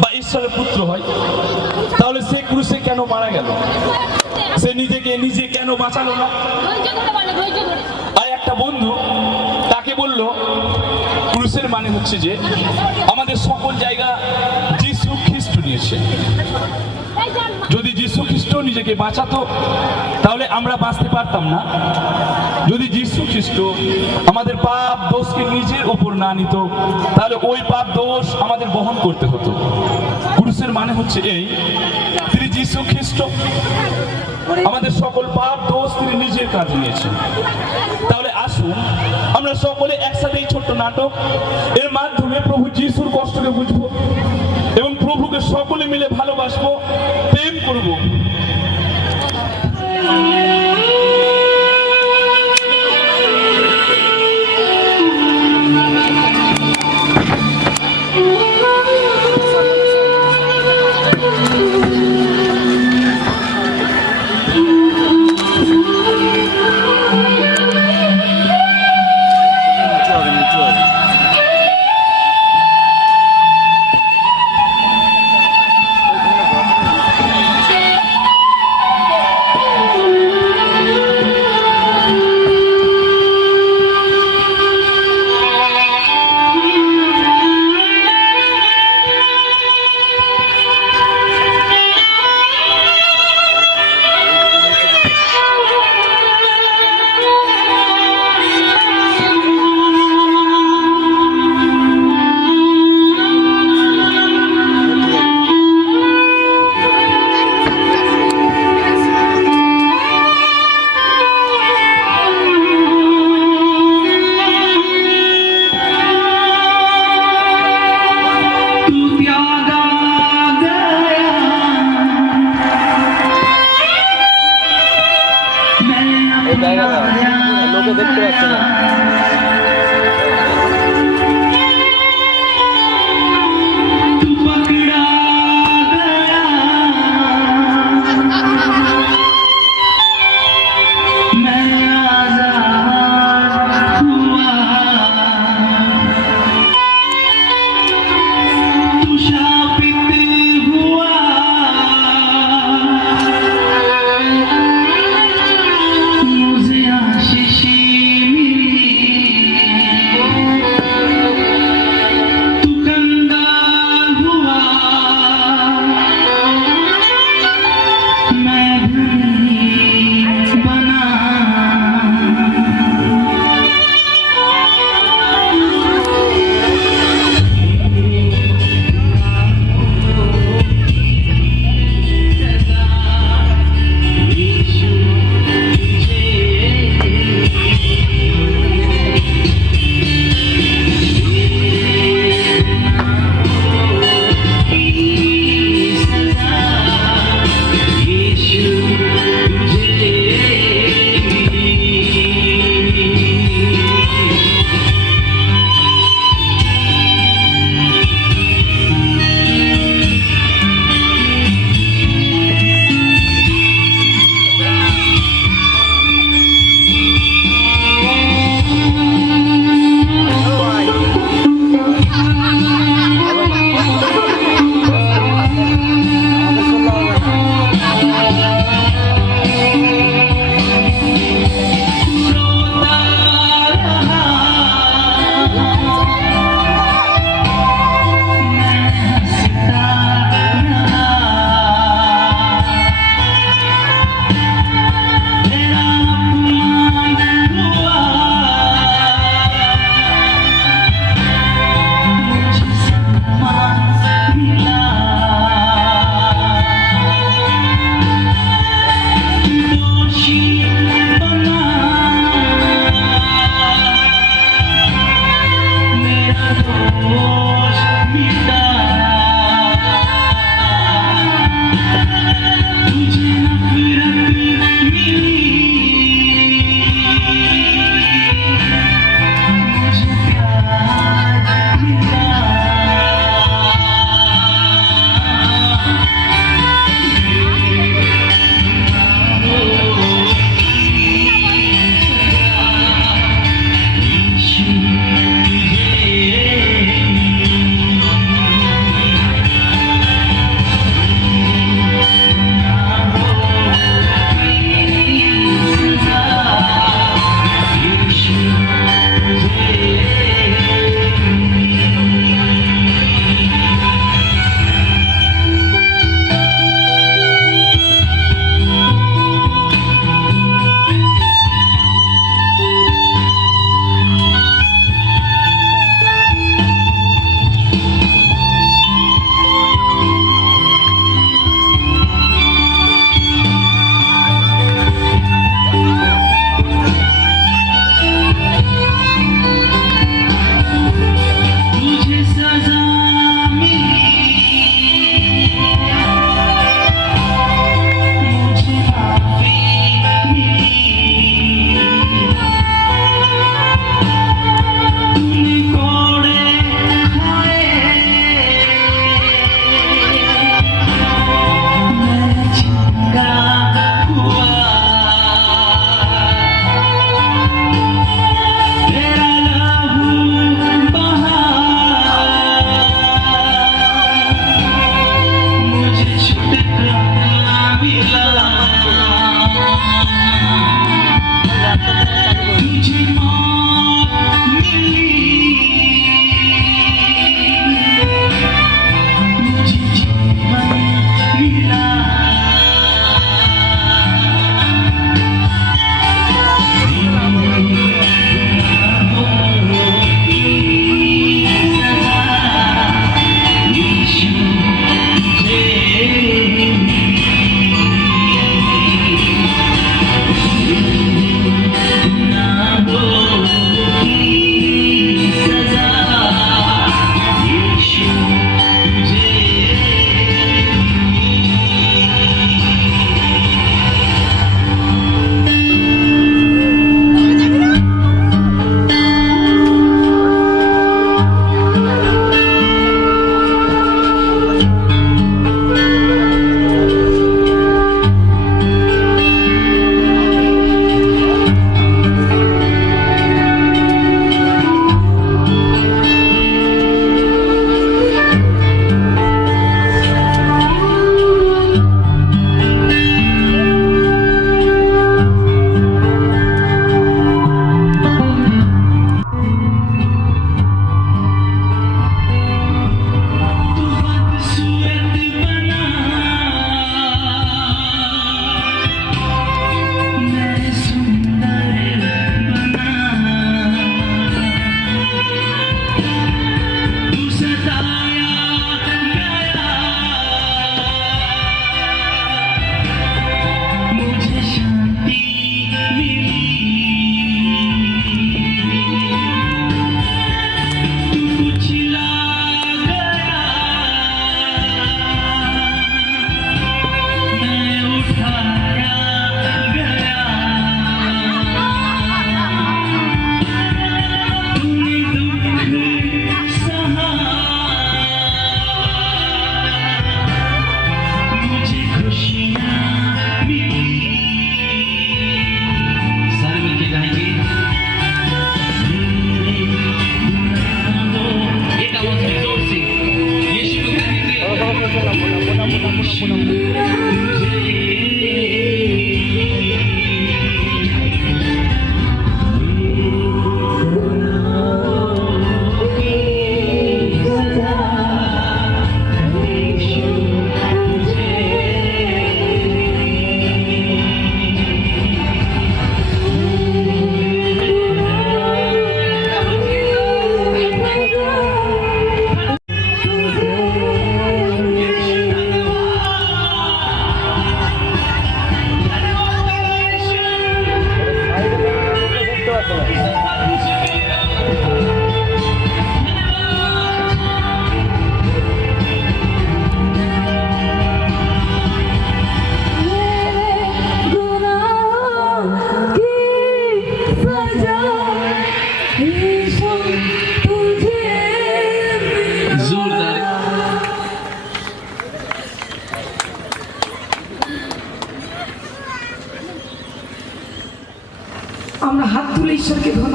বা ঈশ্বরের পুত্র হয়, তাহলে সে ক্রুশে কেন মারা গেল সে নিজেকে নিজে কেন বাঁচালো না আর একটা বন্ধু তাকে বলল, ক্রুশের মানে হচ্ছে যে আমাদের সকল জায়গা যিশু খ্রিস্ট নিয়েছে। যদি নিজেকে বাঁচাতো, তাহলে আমরা বাঁচতে পারতাম না। যদি যিশু খ্রিস্ট আমাদের পাপ দোষকে নিজের উপর না নিত, তাহলে ওই পাপ দোষ আমাদের বহন করতে হতো। ক্রুশের মানে হচ্ছে এই, তিনি যিশু খ্রিস্ট। আমাদের সকল পাপ দোষ তিনি নিজের কাছে নিয়েছেন। তাহলে আসুন, আমরা সকলে একসাথে এই ছোট্ট নাটক, এর মাধ্যমে প্রভু যিশুর কষ্টকে বুঝব এবং প্রভুকে সকলে মিলে ভালোবাসবো। Yeah.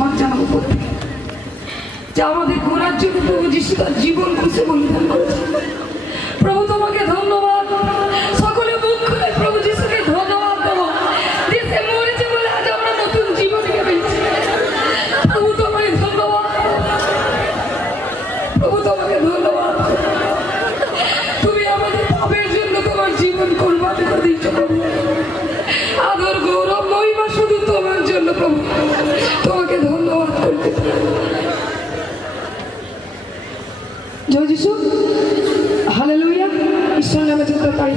আহ্বান জানাব যা আমাদের ঘোরার জন্য প্রভু যিশু তার জীবন খুশি বলিদান করেছে। প্রভু তোমাকে ধন্যবাদ। যিশু হালেলুইয়া ঈশ্বর নামে যুক্ত তাই